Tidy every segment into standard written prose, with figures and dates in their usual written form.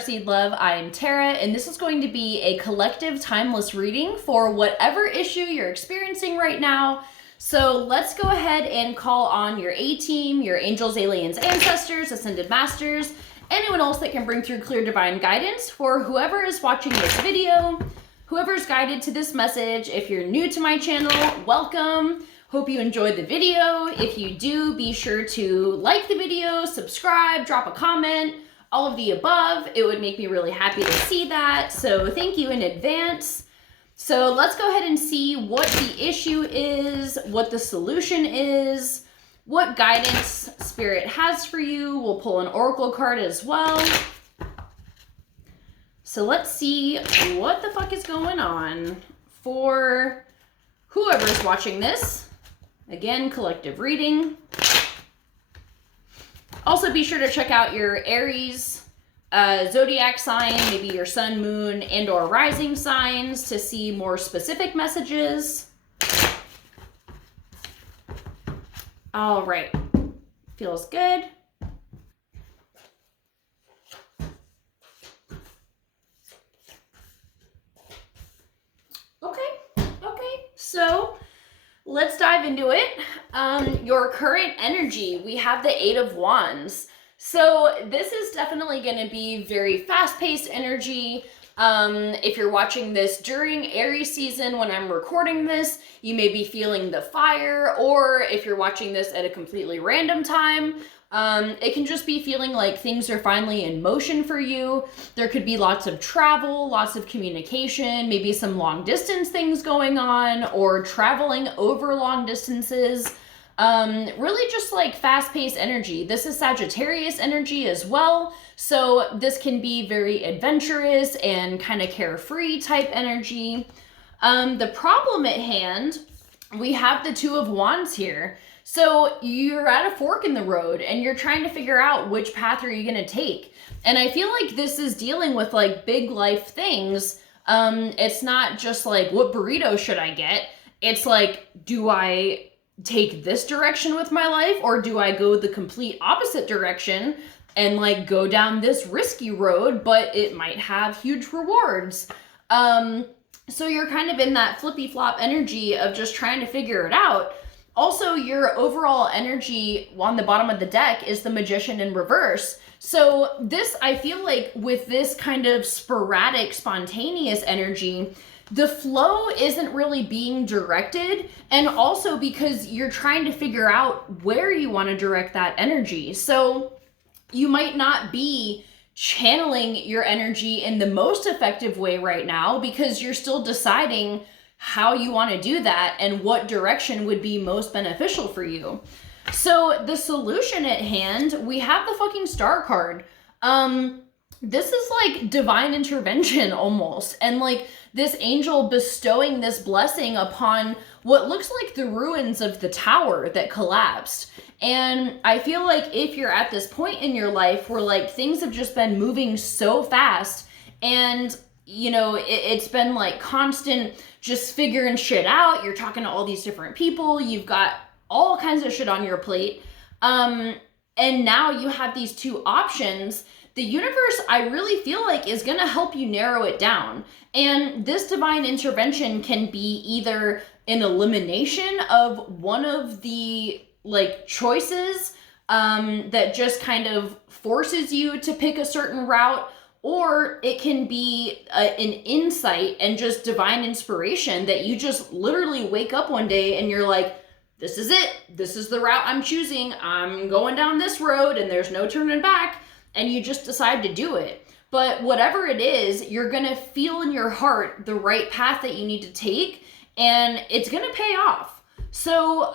Starseed Love. I'm Tara, and this is going to be a collective timeless reading for whatever issue you're experiencing right now. So let's go ahead and call on your A-team, your angels, aliens, ancestors, ascended masters, anyone else that can bring through clear divine guidance for whoever is watching this video, whoever's guided to this message. If you're new to my channel, welcome. Hope you enjoyed the video. If you do, be sure to like the video, subscribe, drop a comment, all of the above. It would make me really happy to see that. So thank you in advance. So let's go ahead and see what the issue is, what the solution is, what guidance Spirit has for you. We'll pull an oracle card as well. So let's see what the fuck is going on for whoever's watching this. Again, collective reading. Also, be sure to check out your Aries zodiac sign, maybe your sun, moon, and or rising signs to see more specific messages. All right. Feels good. Okay. So let's dive into it. Your current energy, we have the Eight of Wands. So this is definitely going to be very fast-paced energy. If you're watching this during Aries season when I'm recording this, you may be feeling the fire, or if you're watching this at a completely random time, it can just be feeling like things are finally in motion for you. There could be lots of travel, lots of communication, maybe some long distance things going on, or traveling over long distances. Really just like fast-paced energy. This is Sagittarius energy as well. So this can be very adventurous and kind of carefree type energy. The problem at hand, we have the Two of Wands here. So you're at a fork in the road and you're trying to figure out which path are you going to take. And I feel like this is dealing with like big life things. It's not just like, what burrito should I get? It's like, do I take this direction with my life, or do I go the complete opposite direction and like go down this risky road, but it might have huge rewards? So you're kind of in that flippy flop energy of just trying to figure it out. Also, your overall energy on the bottom of the deck is the Magician in reverse. So this, I feel like with this kind of sporadic, spontaneous energy, the flow isn't really being directed, and also because you're trying to figure out where you want to direct that energy. So you might not be channeling your energy in the most effective way right now because you're still deciding how you want to do that and what direction would be most beneficial for you. So the solution at hand, we have the fucking Star card. This is like divine intervention almost, and like this angel bestowing this blessing upon what looks like the ruins of the tower that collapsed. And I feel like if you're at this point in your life where like things have just been moving so fast, and you know, it's been like constant just figuring shit out, you're talking to all these different people, you've got all kinds of shit on your plate, and now you have these two options. The universe, I really feel like, is going to help you narrow it down. And this divine intervention can be either an elimination of one of the like choices that just kind of forces you to pick a certain route, or it can be an insight and just divine inspiration that you just literally wake up one day and you're like, this is it. This is the route I'm choosing. I'm going down this road and there's no turning back. And you just decide to do it. But whatever it is, you're going to feel in your heart the right path that you need to take, and it's going to pay off. So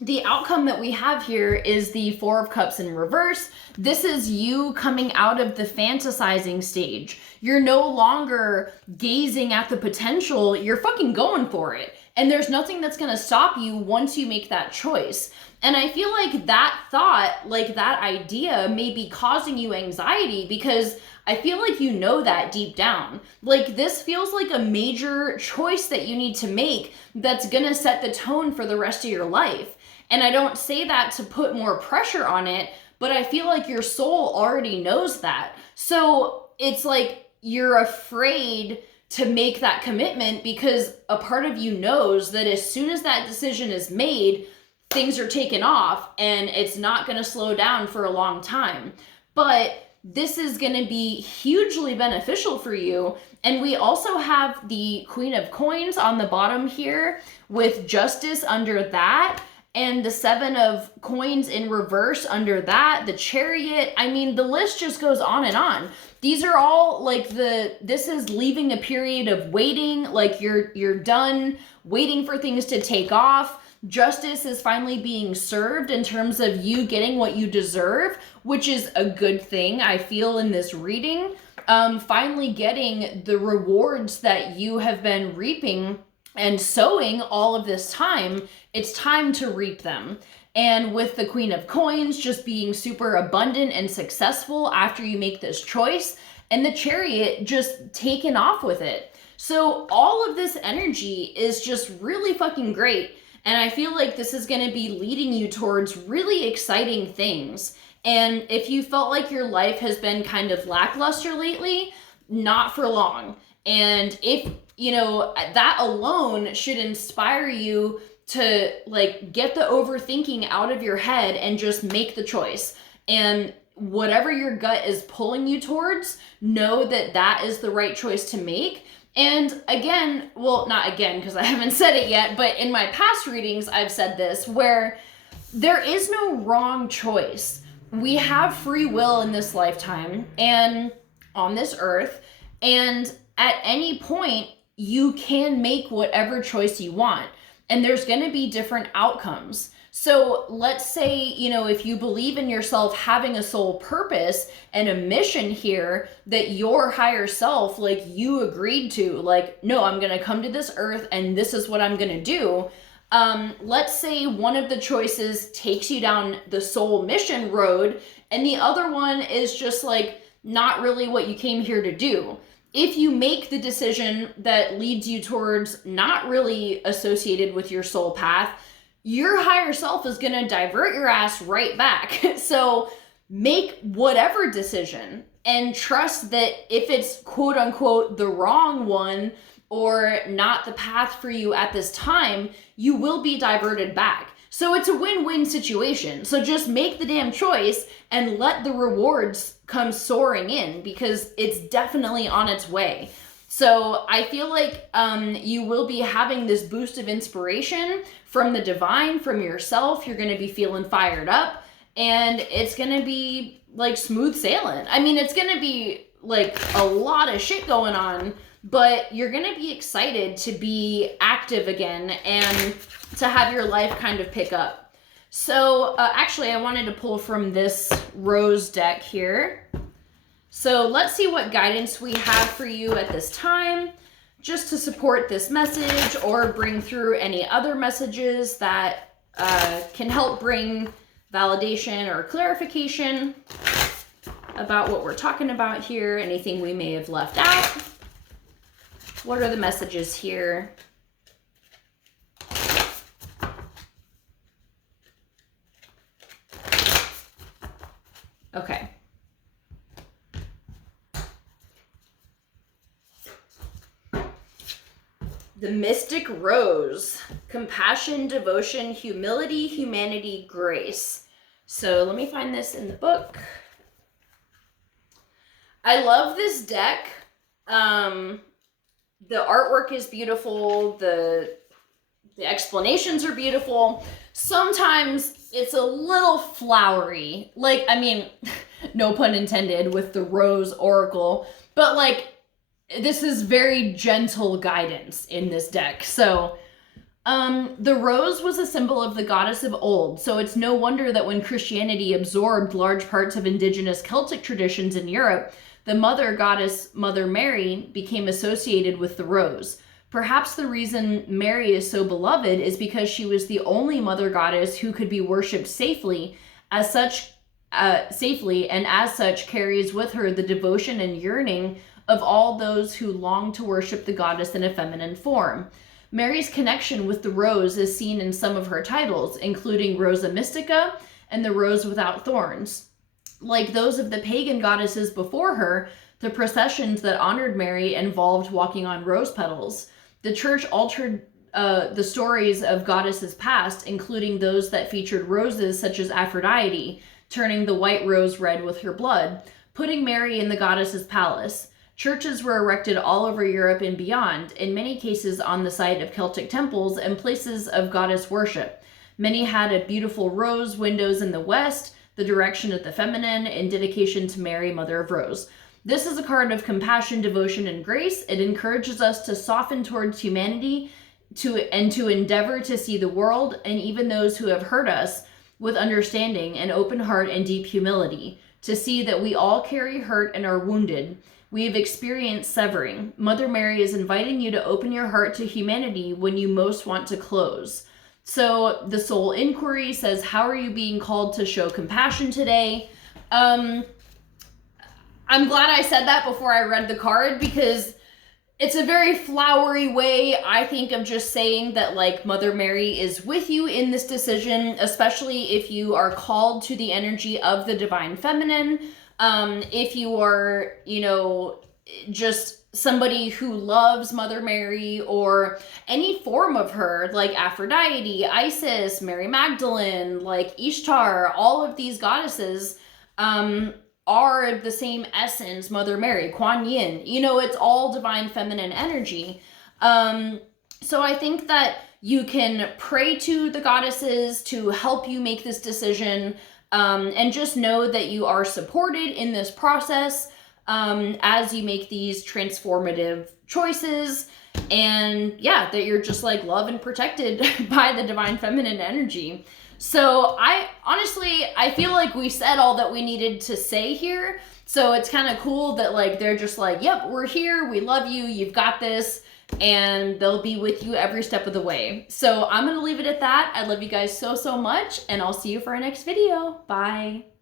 the outcome that we have here is the Four of Cups in reverse. This is you coming out of the fantasizing stage. You're no longer gazing at the potential, you're fucking going for it. And there's nothing that's going to stop you once you make that choice. And I feel like that thought, like that idea may be causing you anxiety because I feel like you know that deep down. Like this feels like a major choice that you need to make that's going to set the tone for the rest of your life. And I don't say that to put more pressure on it, but I feel like your soul already knows that. So it's like you're afraid to make that commitment because a part of you knows that as soon as that decision is made, things are taken off and it's not going to slow down for a long time. But this is going to be hugely beneficial for you. And we also have the Queen of Coins on the bottom here with Justice under that, and the 7 of Coins in reverse under that, the Chariot. I mean, the list just goes on and on. These are all like this is leaving a period of waiting, like you're done waiting for things to take off. Justice is finally being served in terms of you getting what you deserve, which is a good thing, I feel, in this reading. Finally getting the rewards that you have been reaping and sowing all of this time. It's time to reap them. And with the Queen of Coins just being super abundant and successful after you make this choice, and the Chariot just taken off with it. So all of this energy is just really fucking great. And I feel like this is going to be leading you towards really exciting things. And if you felt like your life has been kind of lackluster lately, not for long. And if, you know, that alone should inspire you to like get the overthinking out of your head and just make the choice. And whatever your gut is pulling you towards, know that that is the right choice to make. And again, well, not again, because I haven't said it yet, but in my past readings, I've said this, where there is no wrong choice. We have free will in this lifetime and on this earth, and at any point, you can make whatever choice you want, and there's going to be different outcomes. So let's say, you know, if you believe in yourself having a soul purpose and a mission here that your higher self, like you agreed to, like, no, I'm going to come to this earth and this is what I'm going to do. Let's say one of the choices takes you down the soul mission road and the other one is just like not really what you came here to do. If you make the decision that leads you towards not really associated with your soul path, your higher self is going to divert your ass right back. So make whatever decision and trust that if it's quote unquote the wrong one or not the path for you at this time, you will be diverted back. So it's a win-win situation. So just make the damn choice and let the rewards come soaring in because it's definitely on its way. So I feel like you will be having this boost of inspiration from the divine, from yourself. You're going to be feeling fired up and it's going to be like smooth sailing. I mean, it's going to be like a lot of shit going on, but you're going to be excited to be active again and to have your life kind of pick up. So actually, I wanted to pull from this rose deck here. So let's see what guidance we have for you at this time, just to support this message or bring through any other messages that can help bring validation or clarification about what we're talking about here, anything we may have left out. What are the messages here? Okay. The Mystic Rose, compassion, devotion, humility, humanity, grace. So let me find this in the book. I love this deck. The artwork is beautiful. The explanations are beautiful. Sometimes it's a little flowery. Like, I mean, no pun intended with the Rose Oracle, but like, this is very gentle guidance in this deck. So the rose was a symbol of the goddess of old. So it's no wonder that when Christianity absorbed large parts of indigenous Celtic traditions in Europe, the mother goddess, Mother Mary, became associated with the rose. Perhaps the reason Mary is so beloved is because she was the only mother goddess who could be worshipped safely, and as such carries with her the devotion and yearning of all those who long to worship the goddess in a feminine form. Mary's connection with the rose is seen in some of her titles, including Rosa Mystica and the rose without thorns. Like those of the pagan goddesses before her, the processions that honored Mary involved walking on rose petals. The church altered the stories of goddesses past, including those that featured roses such as Aphrodite, turning the white rose red with her blood, putting Mary in the goddess's palace. Churches were erected all over Europe and beyond, in many cases on the site of Celtic temples and places of goddess worship. Many had a beautiful rose windows in the west, the direction of the feminine, in dedication to Mary, Mother of Rose. This is a card of compassion, devotion, and grace. It encourages us to soften towards humanity and to endeavor to see the world and even those who have hurt us with understanding, an open heart, and deep humility, to see that we all carry hurt and are wounded. We have experienced severing. Mother Mary is inviting you to open your heart to humanity when you most want to close. So the soul inquiry says, how are you being called to show compassion today? I'm glad I said that before I read the card, because it's a very flowery way, I think, of just saying that, like, Mother Mary is with you in this decision, especially if you are called to the energy of the divine feminine. If you are, you know, just somebody who loves Mother Mary or any form of her, like Aphrodite, Isis, Mary Magdalene, like Ishtar, all of these goddesses, are the same essence, Mother Mary, Kuan Yin. You know, it's all divine feminine energy. So I think that you can pray to the goddesses to help you make this decision, and just know that you are supported in this process as you make these transformative choices. And yeah, that you're just like loved and protected by the divine feminine energy. So I feel like we said all that we needed to say here. So it's kind of cool that like they're just like, yep, we're here, we love you, you've got this, and they'll be with you every step of the way. So I'm gonna leave it at that. I love you guys so much, and I'll see you for our next video. Bye.